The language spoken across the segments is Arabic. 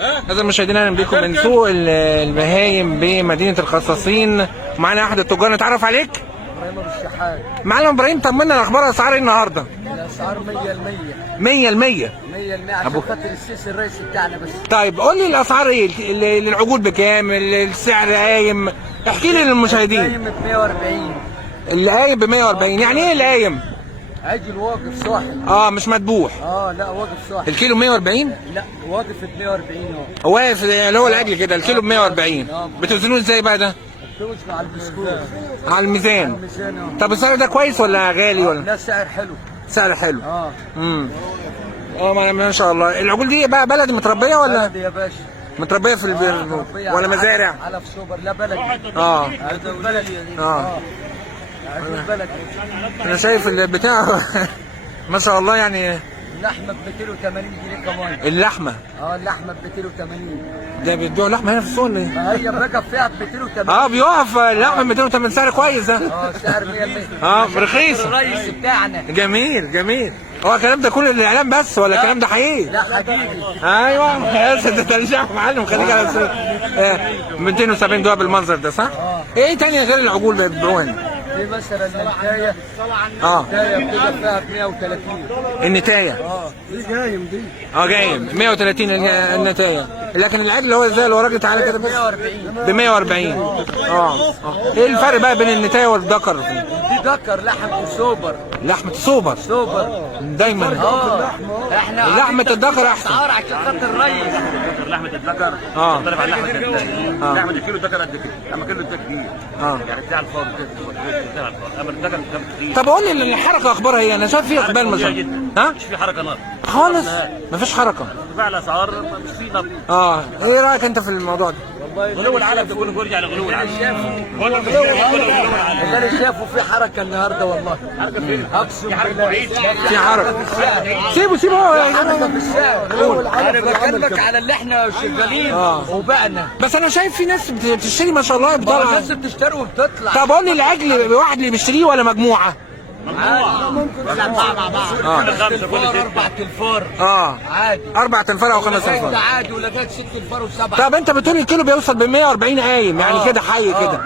هذا المشاهدين اهلا بكم من سوق البهايم بمدينه القصاصين. معانا احد التجار، نتعرف عليك. ابراهيم ابو الشحات. معلم ابراهيم، طمنا الاخبار، اسعار ايه النهارده؟ الاسعار 100% 100% 100% عشان خاطر السيسي الرئيسي بتاعنا بس. طيب قول لي الاسعار ايه؟ العقود بكام؟ السعر قايم؟ احكي لي للمشاهدين. القايم ب 140. اللي قايم ب 140 يعني ايه القايم؟ عجل واقف صاحي. مش مدبوح. لا واقف صاحي. الكيلو 140؟ لا واقف ب 140 اهو. واقف اللي هو العجل كده، الكيلو ب 140. بتوزنوه ازاي بقى ده؟ بتوزن على البسكوت. على الميزان. الميزان طب السعر ده كويس ولا غالي ولا؟ لا سعر حلو. سعر حلو. ما شاء الله. العجول دي بقى بلدي متربيه ولا؟ بلدي يا باشا. متربيه في البير ولا مزارع؟ على في سوبر. لا بلدي. عجول بلدي. عجول بلدي. انا شايف البتاع ما شاء الله يعني. اللحمه ب 280 جنيه كمان. اللحمه؟ اللحمه ب 280. ده بيبيعوا لحمه هنا في السوق ولا ايه؟ هي بقى فيها ب 280. بيقف اللحمه ب 280. سعر كويس ده. سعر 100%. رخيص. الرئيس بتاعنا. جميل. هو الكلام ده كل الاعلام بس ولا الكلام ده حقيقي؟ لا حقيقي. ايوه يا سيدي ترجع معلم، خليك على 270 دولار بالمنظر ده صح؟ ايه تاني غير العجول بيبيعوها هنا؟ في مثلا النتايه. النتايه بتبقى فيها ب 130. النتايه؟ دي جايم دي. جايم 130 النتايه. لكن العجل اللي هو ازاي؟ اللي وراك تعالى كده بس. 140. ب 140. ايه الفرق بقى بين النتايه والذكر؟ دي ذكر لحمة سوبر. لحمة سوبر دايما. احنا لحمة الذكر احسن. اسعار عشان خاطر الريس. لحمة الذكر تختلف عن لحمة الثاني. لحمة الكيلو الذكر قد كده، اما كيلو الذكر كبير. يعني بتاع الفار كده، اما الذكر كبير. طب قول لي الحركة اخبارها ايه؟ انا شايف فيها اقبال مثلا. مش في حركة نار خالص؟ مفيش حركة. ارتفاع الاسعار مش في نار. ايه رأيك انت في الموضوع ده؟ غلو العالم ده كله بيرجع لغلو العالم. اللي شافوا في حركة النهارده والله. حركة فين؟ اقسم بالله في حركة. سيبه حركة في السعر. انا بكلمك على اللي احنا شغالين وبقنا. بس انا شايف في ناس بتشتري ما شاء الله بتطلع. الناس بتشتري وبتطلع. طب قول لي العجل واحد اللي بيشتريه ولا مجموعة؟ ممكن مع بعض. كل 5 كل 6 4 تنفار. عادي 4 تنفار او 5 تنفار عادي، ولغايه 6 تنفار و7. طب انت بتقول الكيلو بيوصل ب 140 قايم يعني كده حي كده.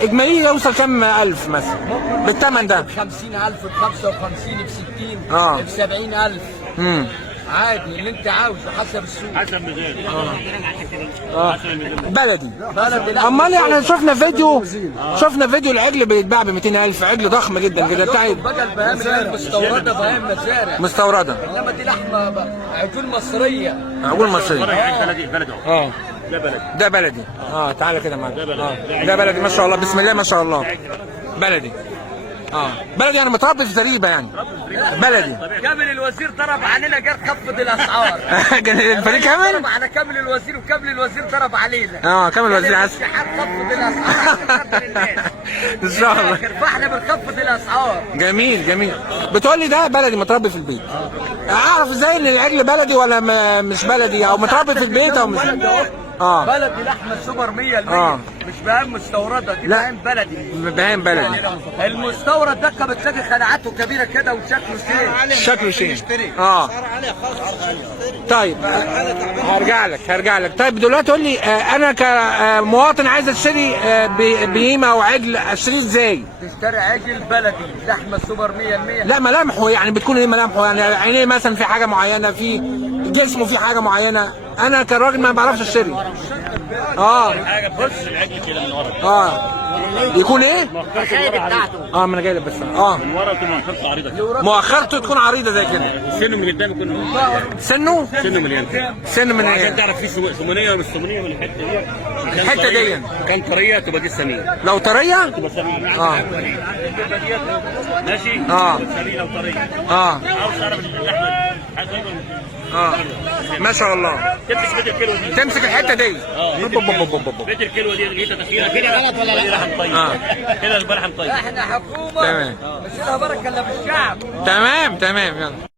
اجمالي يوصل كام الف مثلا بالثمن ده؟ ب 50,000 ب 55 ب 60 ب 70,000. عادي اللي انت عاوزه حسب السوق. حسب ميزان. بلدي. امال يعني شفنا فيديو العجل بيتباع ب 200,000. عجل ضخم جدا كده بتاع بقى البهائم اللي مستورده بهائم مزارع. مستورده. انما دي لحمه عجول مصريه. عجول مصريه. بلدي ده بلدي. تعالى كده معايا. ده بلدي ما شاء الله، بسم الله ما شاء الله. بلدي. بلدي يعني متربي في زريبه يعني. بلدي. كامل الوزير ضرب علينا جت خفض الاسعار. الفريق كامل؟ ضرب على كامل الوزير وكامل الوزير ضرب علينا. كامل الوزير عايز خفض الاسعار عشان خاطر الناس. ان شاء الله. فاحنا بنخفض الاسعار. جميل. بتقول لي ده بلدي متربي في البيت. اعرف ازاي ان العجل بلدي ولا مش بلدي او متربي في البيت او مش؟ بلدي لحمه سوبر 100%. مش بهائم مستورده، دي بهائم بلدي. بهائم بلدي. المستورد ده بتلاقي خلعاته كبيره كده وشكله شيء. طيب هرجع لك. طيب دلوقتي قول لي انا كمواطن عايز اشتري بهيمه او عجل، اشتريه ازاي؟ تشتري عجل بلدي لحمه سوبر 100%. لا ملامحه يعني بتكون ايه ملامحه؟ يعني عينيه مثلا في حاجه معينه، في جسمه في حاجه معينه. انا كراجل ما بعرفش اشتري. حاجه بص العجل كده من ورا. يكون ايه؟ الخيل بتاعته. ما انا جاي لك بس. من ورا تكون مؤخرته عريضه كده. مؤخرته تكون عريضه زي كده. سنه من قدام يكون سنه من ايه؟ عشان تعرف في سمنيه ولا مش سمنيه من الحته دي. كان طريه تبقى دي سميه. لو طريه تبقى سميه. ماشي. سميه لو طريه. عاوز تعرف اللحمه ما شاء الله. تمسك الحته دي. بيت الكيلو دي لقيتها تخينه كده غلط ولا لا؟ لحم طيب. كده البلحم طيب. احنا حكومه. تمام. مش لها بركه الا بالشعب. تمام يلا.